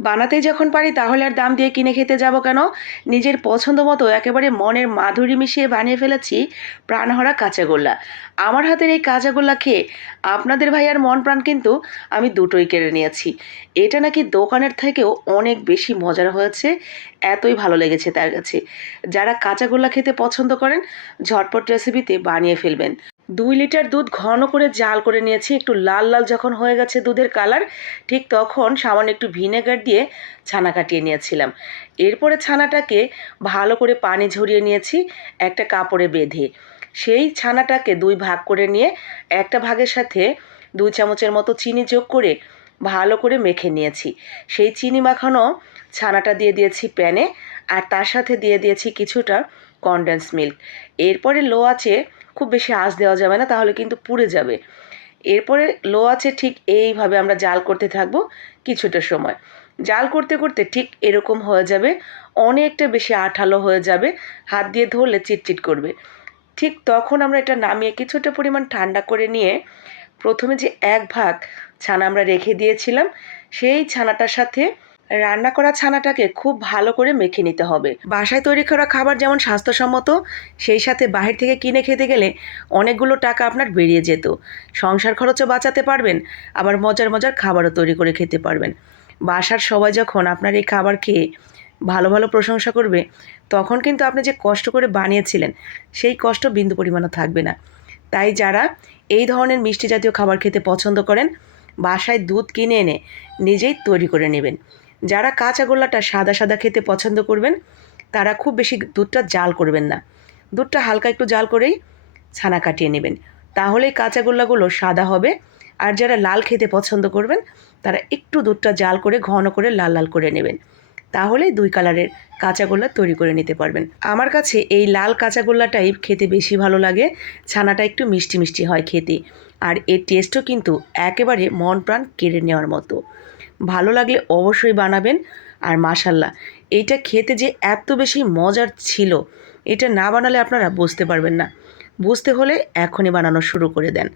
বানাতে যখন পারি, তাহলে আর দাম দিয়ে কিনে খেতে যাব কেন? নিজের পছন্দ মতো একেবারে মনের মাধুরী মিশিয়ে বানিয়ে ফেলেছি প্রাণহরা কাঁচাগোল্লা। আমার হাতের এই কাঁচাগোল্লা খেয়ে আপনাদের ভাইয়ার মন প্রাণ কিন্তু আমি দুটোই কেড়ে নিয়েছি। এটা নাকি দোকানের থেকেও অনেক বেশি মজার হয়েছে, এতই ভালো লেগেছে তার কাছে। যারা কাঁচাগোল্লা খেতে পছন্দ করেন, ঝটপট রেসিপিতে বানিয়ে ফেলবেন। দুই লিটার দুধ ঘন করে জাল করে নিয়েছি। একটু লাল লাল যখন হয়ে গেছে দুধের কালার, ঠিক তখন সামান্য একটু ভিনেগার দিয়ে ছানা কাটিয়ে নিয়েছিলাম। এরপরে ছানাটাকে ভালো করে পানি ঝরিয়ে নিয়েছি একটা কাপড়ে বেঁধে। সেই ছানাটাকে দুই ভাগ করে নিয়ে একটা ভাগের সাথে দুই চামচের মতো চিনি যোগ করে ভালো করে মেখে নিয়েছি। সেই চিনি মাখানো ছানাটা দিয়ে দিয়েছি প্যানে, আর তার সাথে দিয়ে দিয়েছি কিছুটা কনডেন্স মিল্ক এরপরে লো আছে খুব বেশি আঁচ দেওয়া যাবে না, তাহলে কিন্তু পুড়ে যাবে। এরপরে লো আছে ঠিক এইভাবে আমরা জাল করতে থাকব কিছুটা সময়। জাল করতে করতে ঠিক এরকম হয়ে যাবে, অনেকটা বেশি আঠালো হয়ে যাবে, হাত দিয়ে ধরলে চিটচিট করবে। ঠিক তখন আমরা এটা নামিয়ে কিছুটা পরিমাণ ঠান্ডা করে নিয়ে প্রথমে যে এক ভাগ ছানা আমরা রেখে দিয়েছিলাম, সেই ছানাটার সাথে রান্না করা ছানাটাকে খুব ভালো করে মেখে নিতে হবে। বাসায় তৈরি করা খাবার যেমন স্বাস্থ্যসম্মত, সেই সাথে বাহির থেকে কিনে খেতে গেলে অনেকগুলো টাকা আপনার বেরিয়ে যেত। সংসার খরচও বাঁচাতে পারবেন, আবার মজার মজার খাবারও তৈরি করে খেতে পারবেন। বাসার সবাই যখন আপনার এই খাবার খেয়ে ভালো ভালো প্রশংসা করবে, তখন কিন্তু আপনি যে কষ্ট করে বানিয়েছিলেন, সেই কষ্ট বিন্দু পরিমাণও থাকবে না। তাই যারা এই ধরনের মিষ্টি জাতীয় খাবার খেতে পছন্দ করেন বাসায় দুধ কিনে এনে নিজেই তৈরি করে নেবেন। যারা কাঁচা গোল্লাটা সাদা সাদা খেতে পছন্দ করবেন, তারা খুব বেশি দুধটা জাল করবেন না। দুধটা হালকা একটু জাল করেই ছানা কাটিয়ে নেবেন। তাহলেই কাঁচা গোল্লাগুলো সাদা হবে। আর যারা লাল খেতে পছন্দ করবেন, তারা একটু দুধটা জাল করে ঘন করে লাল লাল করে নেবেন। তাহলেই দুই কালারের কাঁচাগোল্লা তৈরি করে নিতে পারবেন। আমার কাছে এই লাল কাঁচাগোল্লাটাই খেতে বেশি ভালো লাগে। ছানাটা একটু মিষ্টি মিষ্টি হয় খেতে। আর এর টেস্টও কিন্তু একেবারে মন প্রাণ কেড়ে নেওয়ার মতো। ভালো লাগলে অবশ্যই বানাবেন। আর মাশাল্লাহ এইটা খেতে যে এত বেশি মজার ছিল, এটা না বানালে আপনারা বুঝতে পারবেন না। বুঝতে হলে এখনই বানানো শুরু করে দেন।